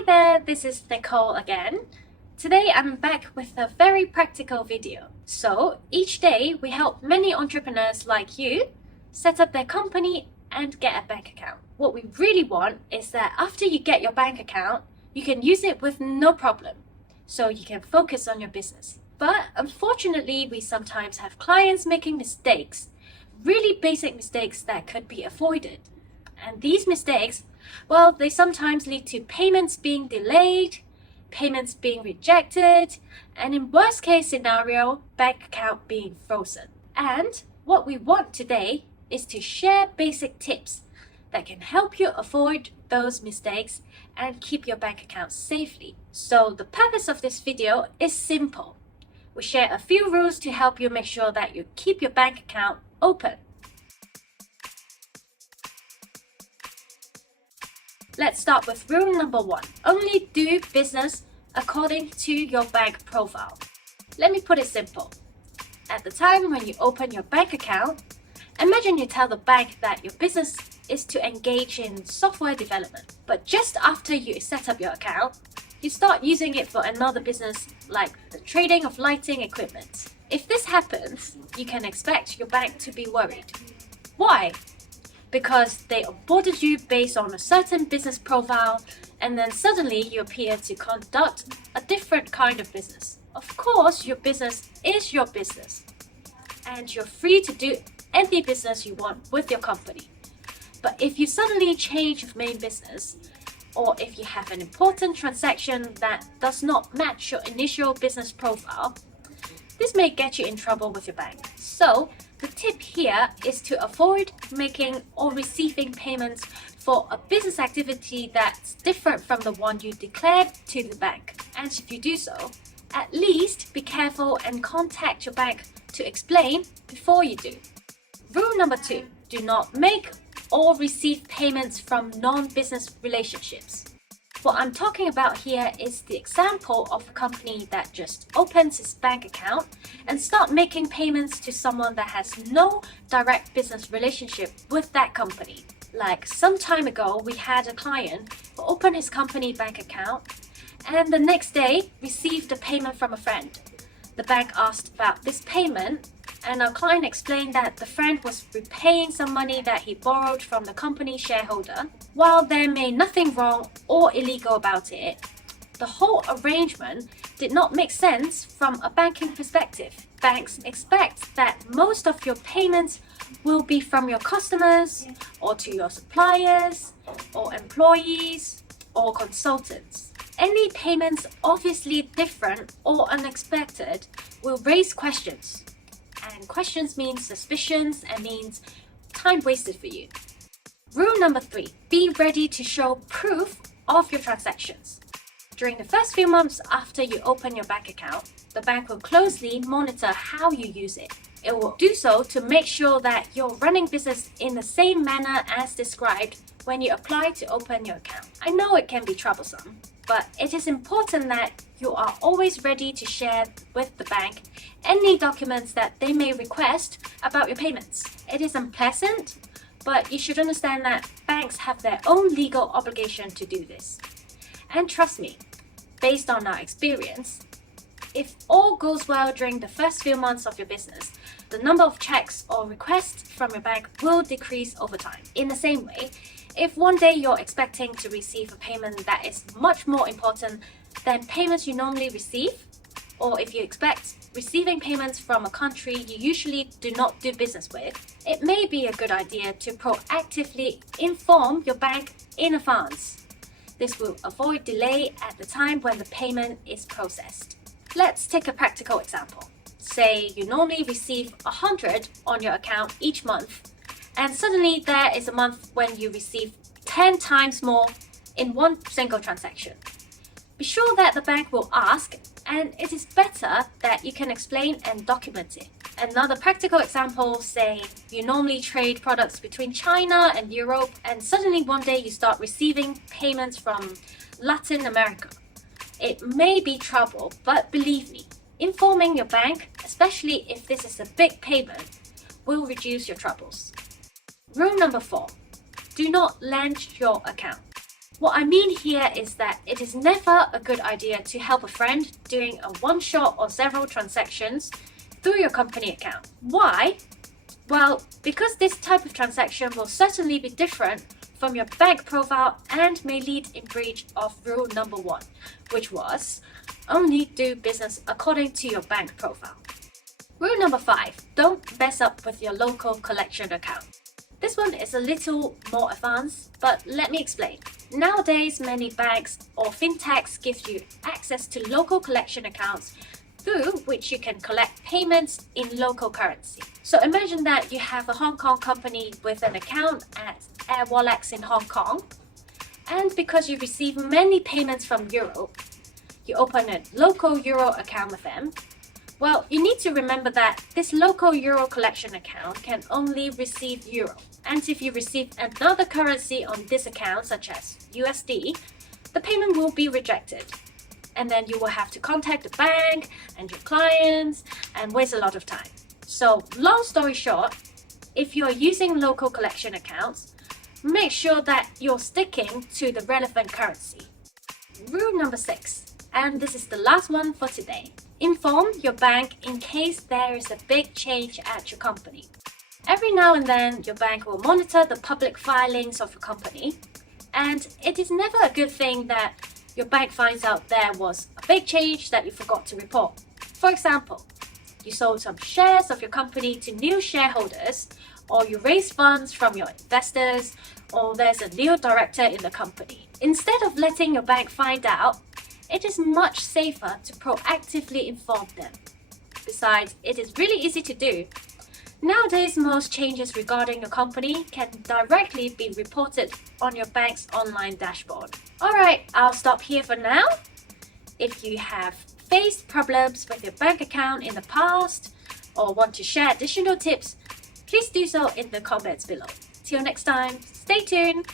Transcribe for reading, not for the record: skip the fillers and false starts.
Hi there, this is Nicole again. Today I'm back with a very practical video. So each day we help many entrepreneurs like you set up their company and get a bank account. What we really want is that after you get your bank account, you can use it with no problem, so you can focus on your business. But unfortunately, we sometimes have clients making mistakes, really basic mistakes that could be avoided. And these mistakes, well, they sometimes lead to payments being delayed, payments being rejected, and in worst case scenario, bank account being frozen. And what we want today is to share basic tips that can help you avoid those mistakes and keep your bank account safely. So the purpose of this video is simple. We share a few rules to help you make sure that you keep your bank account open. Let's start with rule number 1. Only do business according to your bank profile. Let me put it simple. At the time when you open your bank account, imagine you tell the bank that your business is to engage in software development. But just after you set up your account, you start using it for another business like the trading of lighting equipment. If this happens, you can expect your bank to be worried. Why? Because they onboarded you based on a certain business profile, and then suddenly you appear to conduct a different kind of business. Of course, your business is your business, and you're free to do any business you want with your company. But if you suddenly change your main business, or if you have an important transaction that does not match your initial business profile, this may get you in trouble with your bank. So, the tip here is to avoid making or receiving payments for a business activity that's different from the one you declared to the bank. And if you do so, at least be careful and contact your bank to explain before you do. Rule number 2, do not make or receive payments from non-business relationships. What I'm talking about here is the example of a company that just opens its bank account and start making payments to someone that has no direct business relationship with that company. Like some time ago, we had a client who opened his company bank account and the next day received a payment from a friend. The bank asked about this payment, and our client explained that the friend was repaying some money that he borrowed from the company shareholder. While there may nothing wrong or illegal about it, the whole arrangement did not make sense from a banking perspective. Banks expect that most of your payments will be from your customers, or to your suppliers, or employees, or consultants. Any payments obviously different or unexpected will raise questions. And questions means suspicions and means time wasted for you. Rule number 3, be ready to show proof of your transactions. During the first few months after you open your bank account, the bank will closely monitor how you use it. It will do so to make sure that you're running business in the same manner as described when you apply to open your account. I know it can be troublesome, but it is important that you are always ready to share with the bank any documents that they may request about your payments. It is unpleasant, but you should understand that banks have their own legal obligation to do this. And trust me, based on our experience, if all goes well during the first few months of your business, the number of checks or requests from your bank will decrease over time. In the same way, if one day you're expecting to receive a payment that is much more important than payments you normally receive, or if you expect receiving payments from a country you usually do not do business with, it may be a good idea to proactively inform your bank in advance. This will avoid delay at the time when the payment is processed. Let's take a practical example. Say you normally receive 100 on your account each month, and suddenly there is a month when you receive 10 times more in one single transaction. Be sure that the bank will ask, and it is better that you can explain and document it. Another practical example, say you normally trade products between China and Europe, and suddenly one day you start receiving payments from Latin America. It may be trouble, but believe me, informing your bank, especially if this is a big payment, will reduce your troubles. Rule number 4, do not lend your account. What I mean here is that it is never a good idea to help a friend doing a one-shot or several transactions through your company account. Why? Well, because this type of transaction will certainly be different from your bank profile and may lead in breach of rule number 1, which was only do business according to your bank profile. Rule number 5, don't mess up with your local collection account. This one is a little more advanced, but let me explain. Nowadays, many banks or fintechs give you access to local collection accounts through which you can collect payments in local currency. So imagine that you have a Hong Kong company with an account at Airwallex in Hong Kong, and because you receive many payments from Europe, you open a local Euro account with them. Well, you need to remember that this local Euro collection account can only receive Euro. And if you receive another currency on this account, such as USD, the payment will be rejected. And then you will have to contact the bank and your clients and waste a lot of time. So, long story short, if you're using local collection accounts, make sure that you're sticking to the relevant currency. Rule number 6, and this is the last one for today. Inform your bank in case there is a big change at your company. Every now and then, your bank will monitor the public filings of your company, and it is never a good thing that your bank finds out there was a big change that you forgot to report. For example, you sold some shares of your company to new shareholders, or you raised funds from your investors, or there's a new director in the company. Instead of letting your bank find out, it is much safer to proactively inform them. Besides, it is really easy to do. Nowadays, most changes regarding your company can directly be reported on your bank's online dashboard. Alright, I'll stop here for now. If you have faced problems with your bank account in the past or want to share additional tips, please do so in the comments below. Till next time, stay tuned!